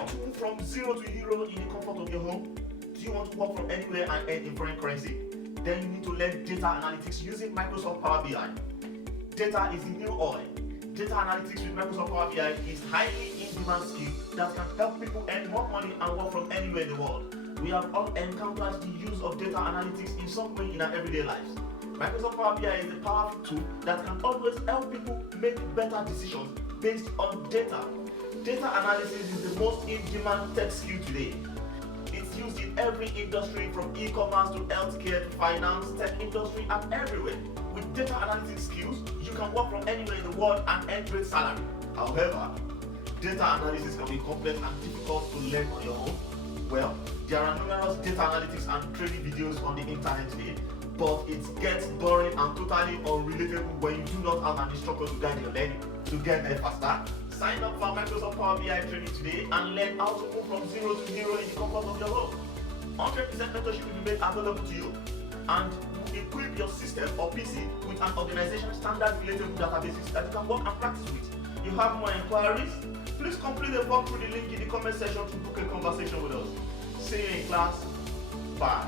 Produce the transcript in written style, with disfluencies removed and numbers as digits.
want to move from zero to hero in the comfort of your home? Do you want to work from anywhere and earn in foreign currency? Then you need to learn data analytics using Microsoft Power BI. Data is the new oil. Data analytics with Microsoft Power BI is highly in-demand skill that can help people earn more money and work from anywhere in the world. We have all encountered the use of data analytics in some way in our everyday lives. Microsoft Power BI is a powerful tool that can always help people make better decisions based on data. Data analysis is the most in-demand tech skill today. It's used in every industry from e-commerce to healthcare to finance, tech industry, and everywhere. With data analytics skills, you can work from anywhere in the world and earn great salary. However, data analysis can be complex and difficult to learn on your own. Well, there are numerous data analytics and training videos on the internet today, but it gets boring and totally unrelatable when you do not have an instructor to guide your learning. To get there faster, sign up for Microsoft Power BI training today and learn how to move from zero to hero in the comfort of your home. 100% mentorship will be made available to you, and will equip your system or PC with an organization standard relatable databases that you can work and practice with. You have more inquiries? Please complete the form through the link in the comment section to book a conversation with us. See you in class. Bye.